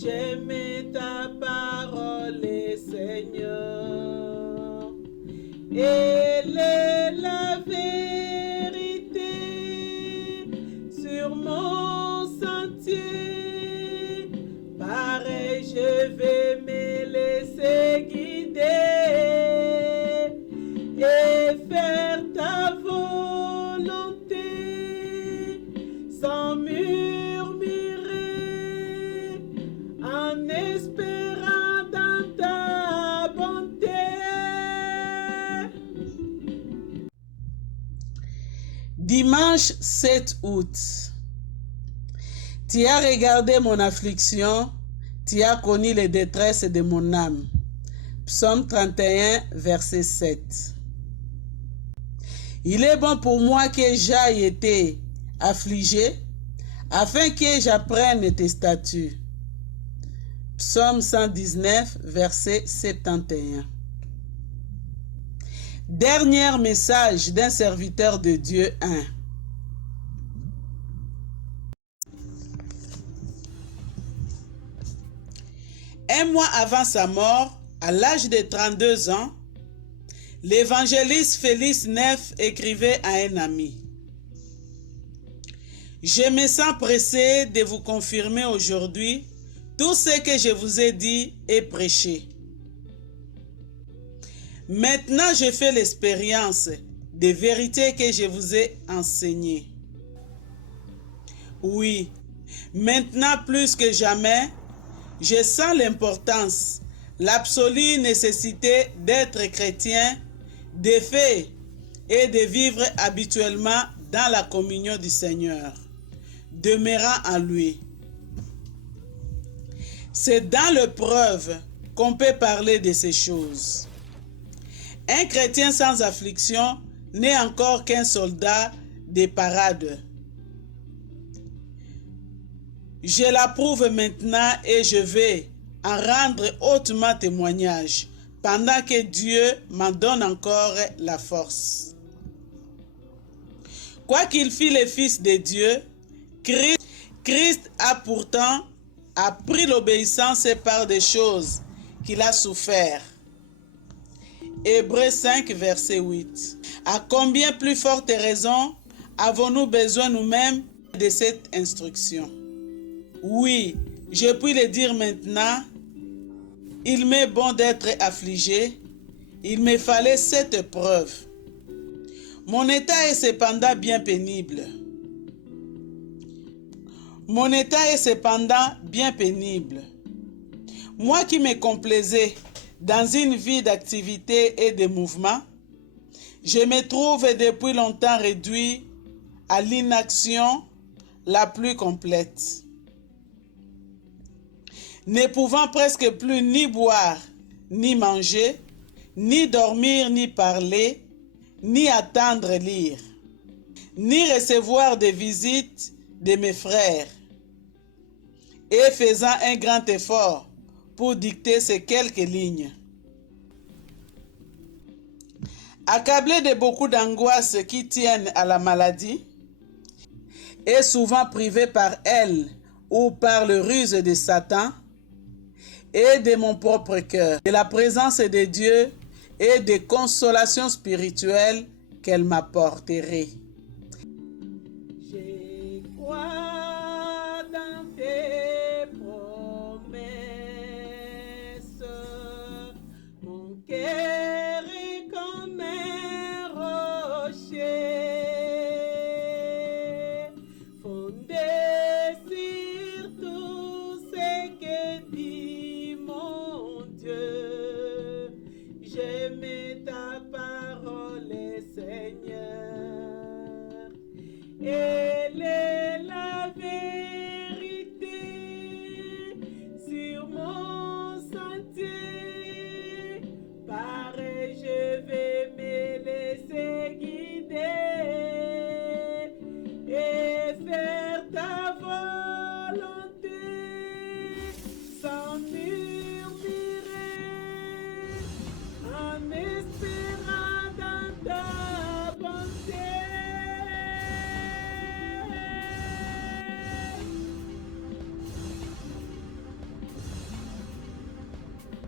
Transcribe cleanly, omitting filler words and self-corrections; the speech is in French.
J'aimais ta parole, Seigneur. Elle est la vérité sur mon sentier. Pareil, je vais me laisser guider et faire ta volonté sans murmurer, en espérant dans ta bonté. Dimanche 7 août. Tu as regardé mon affliction, tu as connu les détresses de mon âme. Psaume 31, verset 7. Il est bon pour moi que j'aille été affligé, afin que j'apprenne tes statuts. Psaume 119, verset 71. Dernier message d'un serviteur de Dieu 1. Un mois avant sa mort, à l'âge de 32 ans, l'évangéliste Félix Neff écrivait à un ami: « Je me sens pressé de vous confirmer aujourd'hui tout ce que je vous ai dit et prêché. Maintenant, je fais l'expérience des vérités que je vous ai enseignées. Oui, maintenant plus que jamais, je sens l'importance, l'absolue nécessité d'être chrétien, de faire et de vivre habituellement dans la communion du Seigneur, demeurant en lui. C'est dans l'épreuve qu'on peut parler de ces choses. Un chrétien sans affliction n'est encore qu'un soldat de parade. Je l'approuve maintenant et je vais en rendre hautement témoignage pendant que Dieu m'en donne encore la force. Quoi qu'il fît le Fils de Dieu, Christ a pourtant appris l'obéissance par des choses qu'il a souffert. Hébreux 5, verset 8. À combien plus forte raison avons-nous besoin nous-mêmes de cette instruction? Oui, je puis le dire maintenant, il m'est bon d'être affligé, il me fallait cette épreuve. Mon état est cependant bien pénible. Mon état est cependant bien pénible. Moi qui me complaisais dans une vie d'activité et de mouvement, je me trouve depuis longtemps réduit à l'inaction la plus complète. Ne pouvant presque plus ni boire, ni manger, ni dormir, ni parler, ni attendre lire, ni recevoir des visites de mes frères, et faisant un grand effort pour dicter ces quelques lignes. Accablé de beaucoup d'angoisses qui tiennent à la maladie, et souvent privé par elle ou par le ruse de Satan, et de mon propre cœur, de la présence de Dieu et des consolations spirituelles qu'elle m'apporterait.